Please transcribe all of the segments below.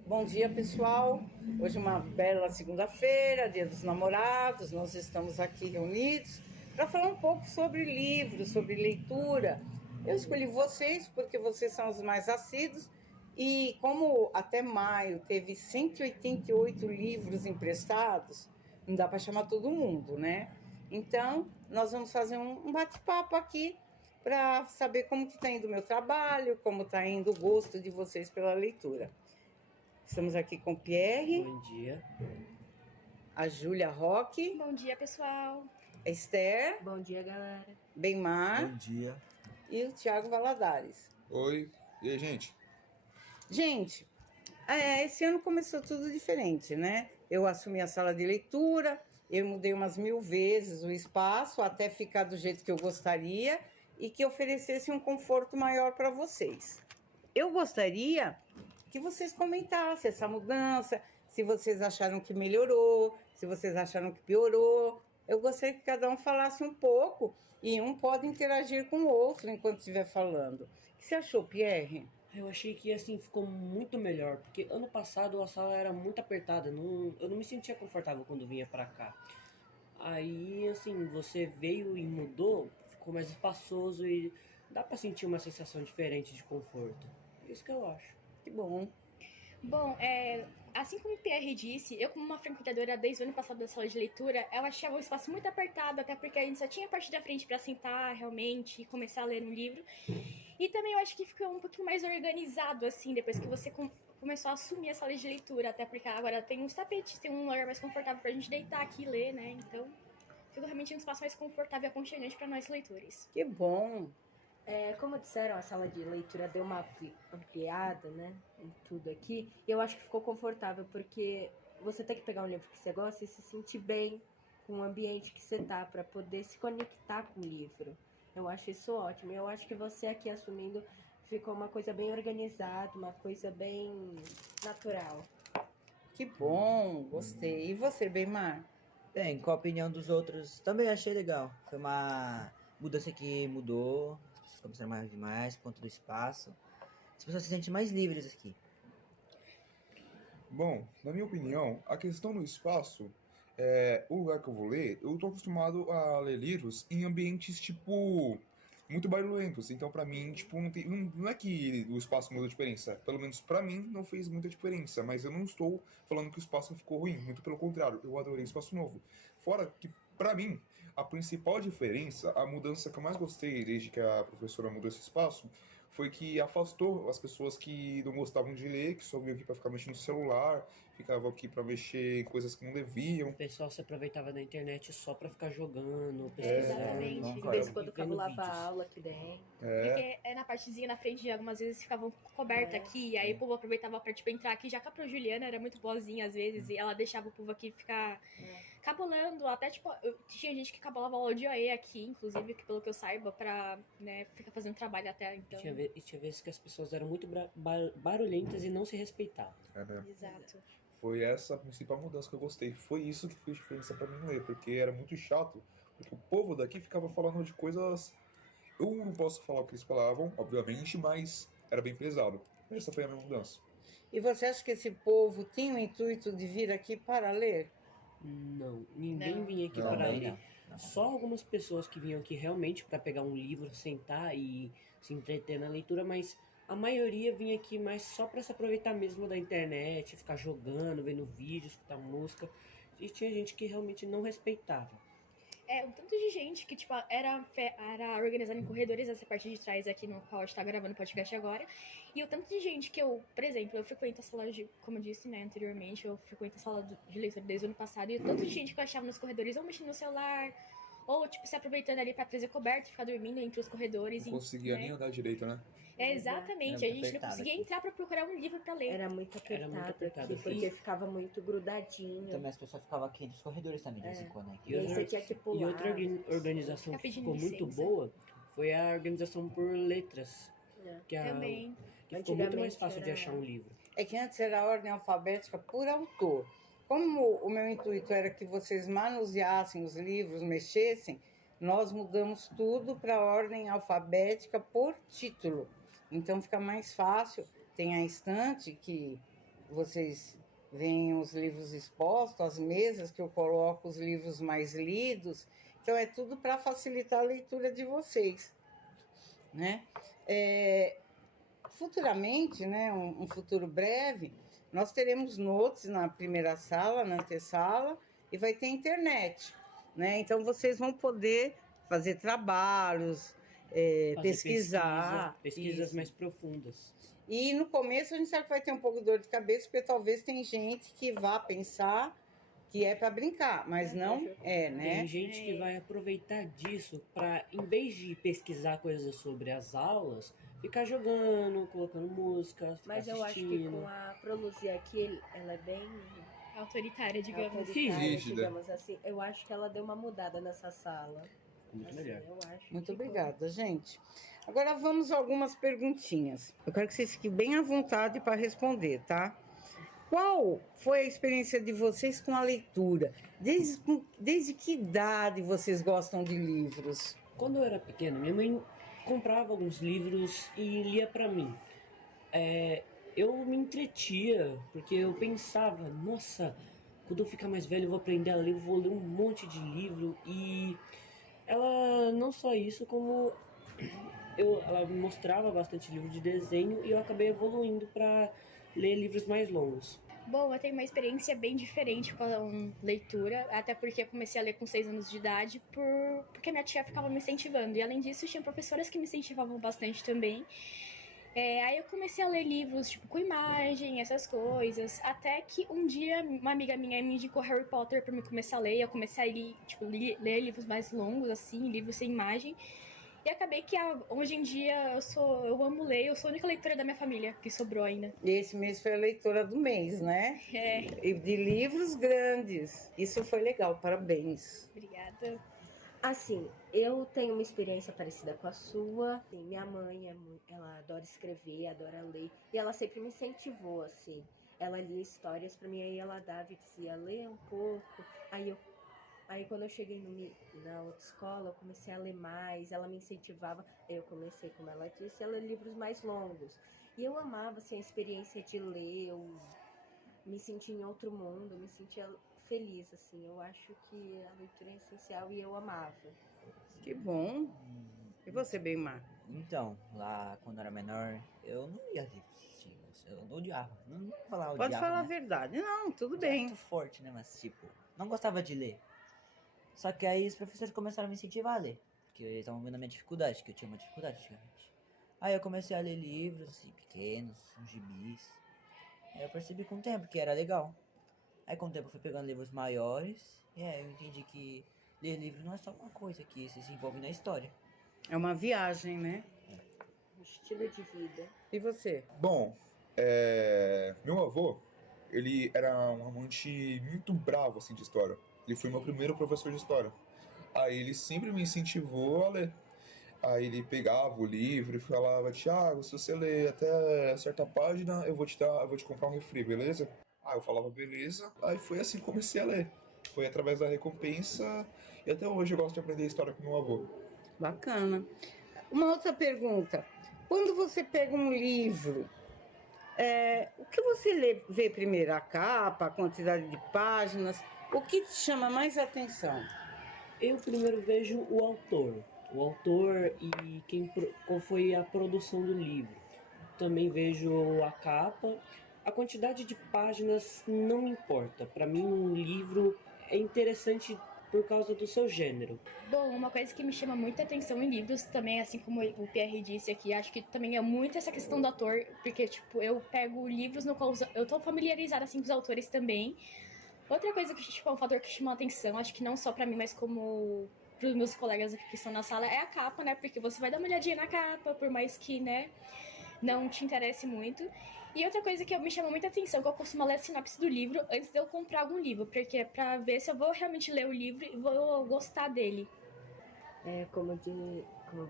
Bom dia, pessoal. Hoje é uma bela segunda-feira, Dia dos Namorados. Nós estamos aqui reunidos para falar um pouco sobre livros, sobre leitura. Eu escolhi vocês porque vocês são os mais assíduos e como até maio teve 188 livros emprestados, não dá para chamar todo mundo, né? Então, nós vamos fazer um bate-papo aqui para saber como que está indo o meu trabalho, como está indo o gosto de vocês pela leitura. Estamos aqui com o Pierre. Bom dia. A Júlia Roque. Bom dia, pessoal. A Esther. Bom dia, galera. Benmar. Bom dia. E o Thiago Valadares. Oi. E aí, gente? Gente, esse ano começou tudo diferente, né? Eu assumi a sala de leitura, eu mudei umas 1000 vezes o espaço até ficar do jeito que eu gostaria e que oferecesse um conforto maior para vocês. Eu gostaria que vocês comentassem essa mudança, se vocês acharam que melhorou, se vocês acharam que piorou. Eu gostaria que cada um falasse um pouco e um pode interagir com o outro enquanto estiver falando. O que você achou, Pierre? Eu achei que assim ficou muito melhor, porque ano passado a sala era muito apertada, eu não me sentia confortável quando vinha pra cá. Aí, assim, você veio e mudou, ficou mais espaçoso e dá pra sentir uma sensação diferente de conforto. É isso que eu acho. Que bom. Bom, assim como o Pierre disse, eu como uma frequentadora desde o ano passado da sala de leitura, eu achava o espaço muito apertado, até porque a gente só tinha a parte da frente para sentar realmente e começar a ler um livro. E também eu acho que ficou um pouquinho mais organizado, assim, depois que você começou a assumir a sala de leitura, até porque agora tem uns tapetes, tem um lugar mais confortável pra gente deitar aqui e ler, né? Então, ficou realmente um espaço mais confortável e aconchegante para nós leitores. Que bom. Como disseram, a sala de leitura deu uma ampliada, né, em tudo aqui. E eu acho que ficou confortável, porque você tem que pegar um livro que você gosta e se sentir bem com o ambiente que você tá, para poder se conectar com o livro. Eu acho isso ótimo. Eu acho que você aqui assumindo ficou uma coisa bem organizada, uma coisa bem natural. Que bom, gostei. E você, Benmar? Bem, com a opinião dos outros, também achei legal. Foi uma mudança que mudou, as pessoas começaram a vir mais por conta do espaço. As pessoas se sentem mais livres aqui. Bom, na minha opinião, a questão do espaço, o lugar que eu vou ler, eu tô acostumado a ler livros em ambientes, tipo, muito barulhentos. Então, pra mim, tipo, não é que o espaço muda a diferença. Pelo menos pra mim, não fez muita diferença. Mas eu não estou falando que o espaço ficou ruim. Muito pelo contrário, eu adorei o espaço novo. Fora que, pra mim, a principal diferença, a mudança que eu mais gostei desde que a professora mudou esse espaço, foi que afastou as pessoas que não gostavam de ler, que só vinham aqui pra ficar mexendo no celular, ficavam aqui pra mexer em coisas que não deviam. O pessoal se aproveitava da internet só pra ficar jogando, Exatamente. De pesquisando, vez em quando vendo cabulava vídeos. a aula aqui dentro. Porque na partezinha na frente, algumas vezes ficavam coberta aqui, e aí o povo aproveitava pra, tipo, entrar aqui. Já que a Pro Juliana era muito boazinha às vezes, e ela deixava o povo aqui ficar cabulando. Até, tipo, tinha gente que cabulava aula de OE aqui, inclusive, que pelo que eu saiba, pra, né, ficar fazendo trabalho até então. E tinha vezes que as pessoas eram muito barulhentas e não se respeitavam. Exato. Foi essa a principal mudança que eu gostei. Foi isso que fez diferença pra mim ler, porque era muito chato. Porque o povo daqui ficava falando de coisas... Eu não posso falar o que eles falavam, obviamente, mas era bem pesado. Essa foi a minha mudança. E você acha que esse povo tinha o intuito de vir aqui para ler? Não, ninguém Não. vinha aqui Não, para também ler. não. Só algumas pessoas que vinham aqui realmente para pegar um livro, sentar e se entreter na leitura, mas a maioria vinha aqui mais só para se aproveitar mesmo da internet, ficar jogando, vendo vídeo, escutar música. E tinha gente que realmente não respeitava. Um tanto de gente que, tipo, era organizada em corredores, essa parte de trás aqui no qual a gente tá gravando o podcast agora. E o tanto de gente que eu, por exemplo, eu frequento a sala de, como eu disse, né, anteriormente, eu frequento a sala de leitura desde o ano passado. E o tanto de gente que eu achava nos corredores, ou mexendo no celular, ou, tipo, se aproveitando ali pra trazer coberta e ficar dormindo entre os corredores. Não conseguia nem andar direito, né? Exatamente, Era a muito gente não apertado conseguia aqui. entrar pra procurar um livro pra ler. Era muito apertado aqui, aqui. porque ficava muito grudadinho. Também as pessoas ficavam aqui nos corredores também, de vez em quando. Né? E aí você tinha que pular. E outra organização Ficar que pedindo ficou muito licença. boa foi a organização por letras. Que Também. Que ficou muito mais Antigamente fácil de era- achar um livro. É que antes era a ordem alfabética por autor. Como o meu intuito era que vocês manuseassem os livros, mexessem, nós mudamos tudo para a ordem alfabética por título. Então fica mais fácil. Tem a estante que vocês veem os livros expostos, as mesas que eu coloco os livros mais lidos. Então, é tudo para facilitar a leitura de vocês, né? Futuramente, né, um futuro breve, nós teremos notes na primeira sala, na antessala, e vai ter internet, né? Então, vocês vão poder fazer trabalhos, Fazer pesquisar. pesquisas isso. mais profundas. E no começo a gente sabe que vai ter um pouco de dor de cabeça, porque talvez tem gente que vá pensar que é para brincar, mas não é, né? Tem gente que vai aproveitar disso para, em vez de pesquisar coisas sobre as aulas, ficar jogando, colocando música, ficar Mas eu acho que assistindo. com a Proluzia aqui, ela é bem Autoritária, digamos. autoritária, Rígida. digamos assim. Eu acho que ela deu uma mudada nessa sala. Muito Assim, melhor. eu acho Muito que obrigada, gente. Agora vamos a algumas perguntinhas. Eu quero que vocês fiquem bem à vontade para responder, tá? Qual foi a experiência de vocês com a leitura? Desde que idade vocês gostam de livros? Quando eu era pequeno, minha mãe comprava alguns livros e lia para mim. Eu me entretia, porque eu pensava, nossa, quando eu ficar mais velho eu vou aprender a ler, eu vou ler um monte de livro. E ela, não só isso, como ela me mostrava bastante livro de desenho e eu acabei evoluindo para ler livros mais longos. Bom, eu tenho uma experiência bem diferente com a leitura, até porque eu comecei a ler com 6 anos de idade, porque minha tia ficava me incentivando. E além disso, tinha professoras que me incentivavam bastante também. Aí eu comecei a ler livros, tipo, com imagem, essas coisas. Até que um dia, uma amiga minha me indicou Harry Potter pra me começar a ler. Eu comecei a ler livros mais longos, assim, livros sem imagem. E acabei que hoje em dia eu amo ler, eu sou a única leitora da minha família que sobrou ainda. E esse mês foi a leitora do mês, né? E de livros grandes. Isso foi legal, parabéns. Obrigada. Assim, eu tenho uma experiência parecida com a sua. Assim, minha mãe, ela adora escrever, adora ler. E ela sempre me incentivou, assim. Ela lia histórias pra mim, aí ela dava e dizia, lê um pouco. Aí quando eu cheguei na outra escola, eu comecei a ler mais, ela me incentivava. Aí eu comecei, como ela disse, a ler livros mais longos. E eu amava, assim, a experiência de ler, eu me sentia em outro mundo, me sentia feliz, assim. Eu acho que a leitura é essencial e eu amava. Que bom. E você, Beimar? Então, lá quando eu era menor, eu não lia livros, tipo, eu não odiava. Não vou falar odiava, Pode falar a né? verdade. Não, tudo Odiava é bem. muito forte, né? Mas, tipo, não gostava de ler. Só que aí os professores começaram a me incentivar a ler. Porque eles estavam vendo a minha dificuldade, que eu tinha uma dificuldade antigamente. Aí eu comecei a ler livros, assim, pequenos, uns gibis. Aí eu percebi com o tempo que era legal. Aí com o tempo eu fui pegando livros maiores. E aí eu entendi que ler livro não é só uma coisa que se envolve na história. É uma viagem, né? Um estilo de vida. E você? Bom, meu avô, ele era um amante muito bravo, assim, de história. Ele foi meu primeiro professor de história. Aí ele sempre me incentivou a ler. Aí ele pegava o livro e falava, Thiago, se você ler até certa página, eu vou te comprar um refri, beleza? Aí eu falava, beleza. Aí foi assim que comecei a ler. Foi através da recompensa e até hoje eu gosto de aprender história com meu avô. Bacana. Uma outra pergunta. Quando você pega um livro, o que você vê primeiro? A capa, a quantidade de páginas? O que te chama mais atenção? Eu primeiro vejo o autor e qual foi a produção do livro. Também vejo a capa. A quantidade de páginas não me importa. Para mim, um livro é interessante por causa do seu gênero. Bom, uma coisa que me chama muita atenção em livros também, assim como o Pierre disse aqui, acho que também é muito essa questão do autor, porque, tipo, eu pego livros no qual eu tô familiarizada, assim, com os autores também. Outra coisa que, tipo, é um fator que chama atenção, acho que não só pra mim, mas como pros meus colegas aqui que estão na sala, é a capa, né? Porque você vai dar uma olhadinha na capa, por mais que, né, não te interesse muito. E outra coisa que me chama muita atenção, que eu costumo ler a sinopse do livro antes de eu comprar algum livro, porque é pra ver se eu vou realmente ler o livro e vou gostar dele. Como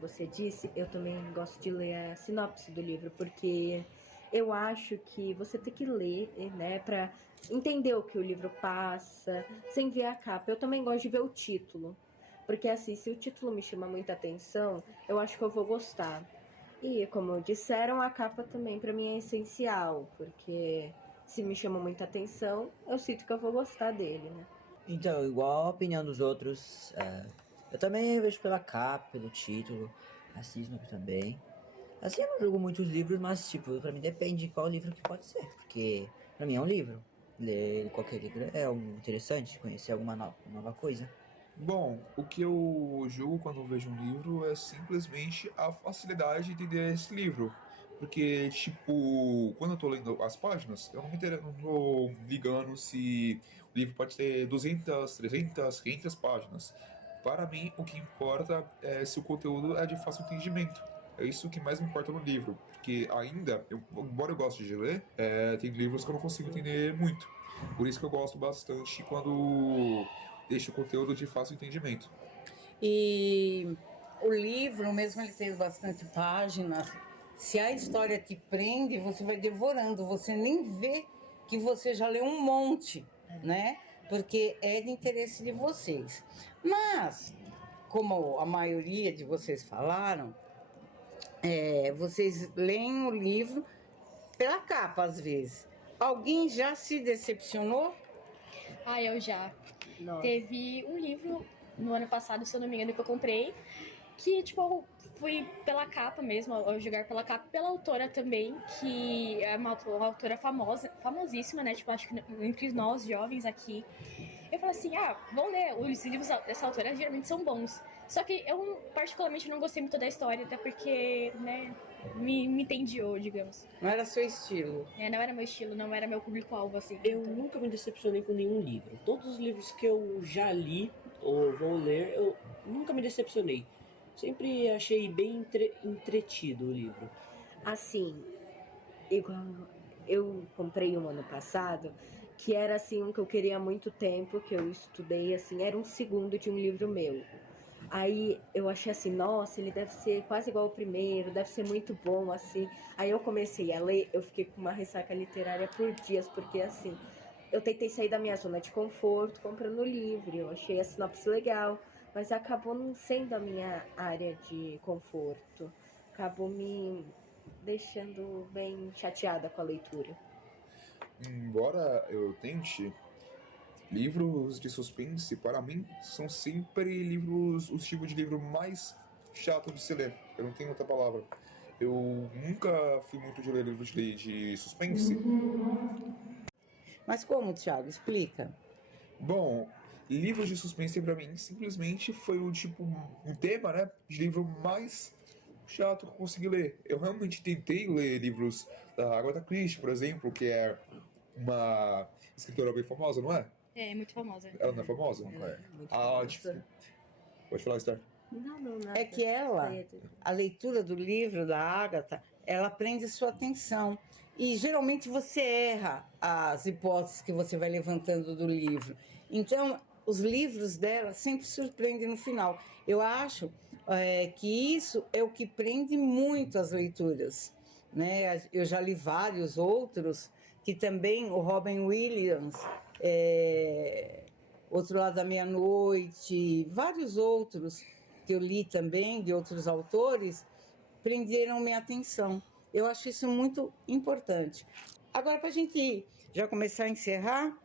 você disse, eu também gosto de ler a sinopse do livro, porque eu acho que você tem que ler, né, pra entender o que o livro passa, sem ver a capa. Eu também gosto de ver o título, porque assim, se o título me chama muita atenção, eu acho que eu vou gostar. E como disseram, a capa também pra mim é essencial, porque Se me chama muita atenção, eu sinto que eu vou gostar dele, né? Então, igual a opinião dos outros, eu também vejo pela capa, pelo título, assisto também. Assim, eu não julgo muitos livros, mas, tipo, pra mim depende de qual livro que pode ser, porque pra mim é um livro. Ler qualquer livro é interessante, conhecer alguma nova coisa. Bom, o que eu julgo quando eu vejo um livro é simplesmente a facilidade de entender esse livro. Porque, tipo, quando eu tô lendo as páginas, eu não tô ligando se o livro pode ter 200, 300, 500 páginas. Para mim, o que importa é se o conteúdo é de fácil entendimento. É isso que mais me importa no livro. Porque ainda, embora eu goste de ler, tem livros que eu não consigo entender muito. Por isso que eu gosto bastante quando deixo o conteúdo de fácil entendimento. E o livro, mesmo ele tendo bastante páginas, se a história te prende, você vai devorando, você nem vê que você já leu um monte, né? Porque é de interesse de vocês. Mas, como a maioria de vocês falaram, vocês leem o livro pela capa, às vezes. Alguém já se decepcionou? Ah, eu já. Nossa. Teve um livro no ano passado, se eu não me engano, que eu comprei, que, tipo, eu fui pela capa mesmo, ao jogar pela capa, pela autora também, que é uma autora famosa, famosíssima, né? Tipo, acho que entre nós, jovens aqui. Eu falei assim, vou ler, os livros dessa autora geralmente são bons. Só que eu, particularmente, não gostei muito da história, até porque, né, me entediou, digamos. Não era seu estilo. Não era meu estilo, não era meu público-alvo, assim. Eu nunca me decepcionei com nenhum livro. Todos os livros que eu já li ou vou ler, eu nunca me decepcionei. Sempre achei bem entretido o livro. Assim, igual eu comprei um ano passado, que era assim um que eu queria há muito tempo, que eu estudei, assim, era um segundo de um livro meu. Aí eu achei assim, nossa, ele deve ser quase igual ao primeiro, deve ser muito bom, assim. Aí eu comecei a ler, eu fiquei com uma ressaca literária por dias, porque assim, eu tentei sair da minha zona de conforto comprando livro, eu achei a sinopse legal, mas acabou não sendo a minha área de conforto. Acabou me deixando bem chateada com a leitura. Embora eu tente, livros de suspense, para mim, são sempre livros, o tipo de livro mais chato de se ler. Eu não tenho outra palavra. Eu nunca fui muito de ler livros de suspense. Mas como, Thiago? Explica. Bom, livros de suspense para mim simplesmente foi o tipo, um tema, né, de livro mais chato que eu consegui ler. Eu realmente tentei ler livros da Agatha Christie, por exemplo, que é uma escritora bem famosa, não é? É, muito famosa. Ela não é famosa? Não é. Muito Ah, famosa. tipo, pode falar, Star. Não, nada. É que a leitura do livro da Agatha, ela prende sua atenção. E geralmente você erra as hipóteses que você vai levantando do livro. Então, os livros dela sempre surpreendem no final. Eu acho que isso é o que prende muito as leituras, né? Eu já li vários outros, que também o Robin Williams, Outro Lado da Meia-Noite, vários outros que eu li também, de outros autores, prenderam minha atenção. Eu acho isso muito importante. Agora, para a gente já começar a encerrar,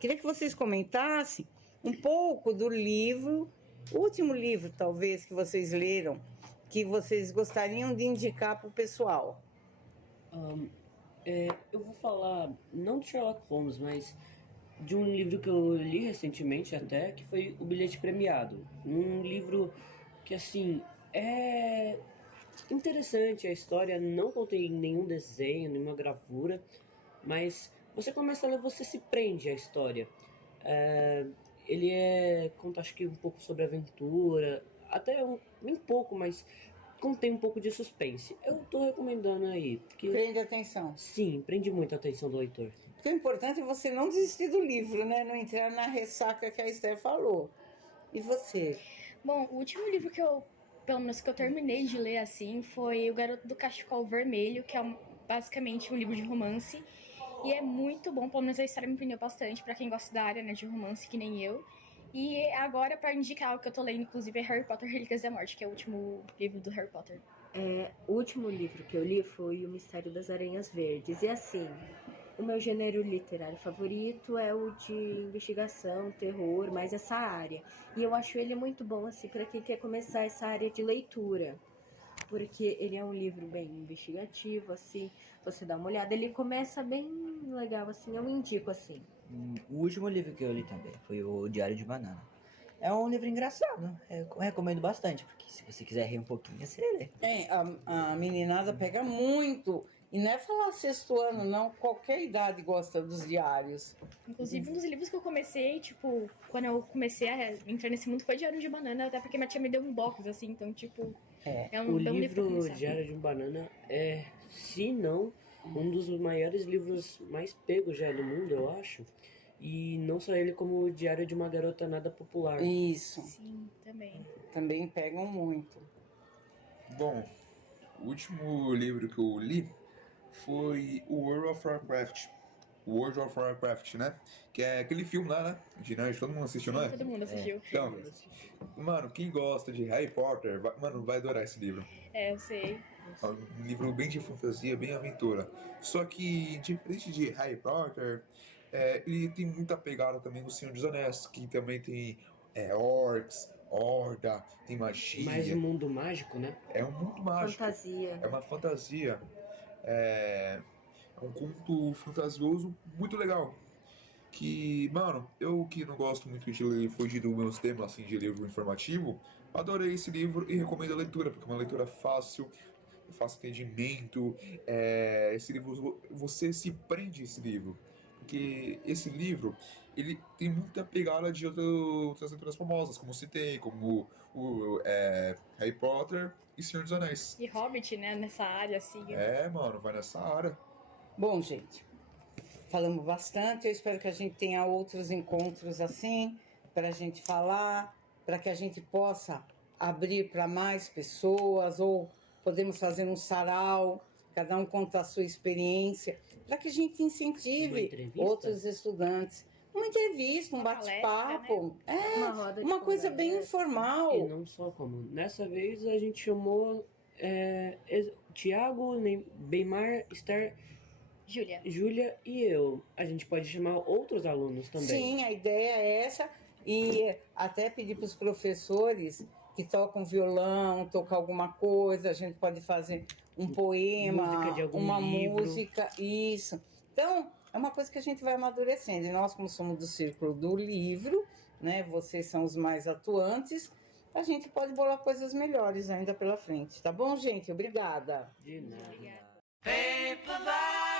queria que vocês comentassem um pouco do livro, o último livro, talvez, que vocês leram, que vocês gostariam de indicar para o pessoal. Eu vou falar, não de Sherlock Holmes, mas de um livro que eu li recentemente até, que foi O Bilhete Premiado. Um livro que, assim, é interessante. A história não contém nenhum desenho, nenhuma gravura, mas você começa a ler, você se prende à história. Ele conta, acho que um pouco sobre aventura, até bem pouco, mas contém um pouco de suspense. Eu tô recomendando aí, porque... Prende atenção. Sim, prende muito a atenção do leitor. Porque o importante é você não desistir do livro, né? Não entrar na ressaca que a Esther falou. E você? Bom, o último livro que pelo menos que eu terminei de ler, assim, foi O Garoto do Cachecol Vermelho, que é basicamente um livro de romance. E é muito bom, pelo menos a história me prendeu bastante, pra quem gosta da área, né, de romance, que nem eu. E agora, pra indicar o que eu tô lendo, inclusive, é Harry Potter Relíquias da Morte, que é o último livro do Harry Potter. O último livro que eu li foi O Mistério das Aranhas Verdes. E assim, O meu gênero literário favorito é o de investigação, terror, mais essa área. E eu acho ele muito bom, assim, para quem quer começar essa área de leitura. Porque ele é um livro bem investigativo, assim, você dá uma olhada, ele começa bem legal, assim, eu indico, assim. O último livro que eu li também foi o Diário de Banana. É um livro engraçado, eu recomendo bastante, porque se você quiser rir um pouquinho, você lê. A meninada pega muito. E não é falar sexto ano, não. Qualquer idade gosta dos diários. Inclusive, um dos livros que eu comecei, tipo, quando eu comecei a entrar nesse mundo foi Diário de Banana, até porque minha tia me deu um box, assim, então, tipo, é um O bom livro pra livro começar. Diário de um Banana é, se não, um dos maiores livros mais pegos já do mundo, eu acho. E não só ele, como o Diário de uma Garota Nada Popular. Isso. Sim, também. Também pegam muito. Bom, o último livro que eu li foi o World of Warcraft. World of Warcraft, né? Que é aquele filme lá, né? De nerd, todo mundo assistiu, não é? Todo mundo assistiu. Então, mano, quem gosta de Harry Potter, mano, vai adorar esse livro. É, eu sei. É um livro bem de fantasia, bem aventura. Só que, diferente de Harry Potter, ele tem muita pegada também no Senhor dos Anéis, que também tem orcs, horda, tem magia. Mais um mundo mágico, né? É um mundo mágico. Fantasia. É uma fantasia. É um conto fantasioso muito legal. Que, mano, eu que não gosto muito de fugir dos meus temas assim, de livro informativo, adorei esse livro e recomendo a leitura, porque é uma leitura fácil, fácil entendimento. Esse livro, você se prende a esse livro. Porque esse livro, ele tem muita pegada de outras leituras famosas, como citei, como o Harry Potter e Senhor dos Anéis. E Hobbit, né, nessa área, assim. Mano, vai nessa área. Bom, gente, falamos bastante. Eu espero que a gente tenha outros encontros assim, para a gente falar, para que a gente possa abrir para mais pessoas, ou podemos fazer um sarau, cada um conta a sua experiência, para que a gente Uma incentive entrevista? outros estudantes. Uma entrevista, um Uma bate-papo, Uma roda de uma coisa bem conversa. informal. E não só como. Nessa vez a gente chamou Tiago, Beimar, Esther, Júlia. Júlia e eu. A gente pode chamar outros alunos também. Sim, a ideia é essa. E até pedir para os professores que tocam violão, tocar alguma coisa, a gente pode fazer um poema, Música de algum uma livro. música, isso. Então, é uma coisa que a gente vai amadurecendo. E nós, como somos do círculo do livro, né, vocês são os mais atuantes, a gente pode bolar coisas melhores ainda pela frente. Tá bom, gente? Obrigada. De nada. Obrigada. Paperback.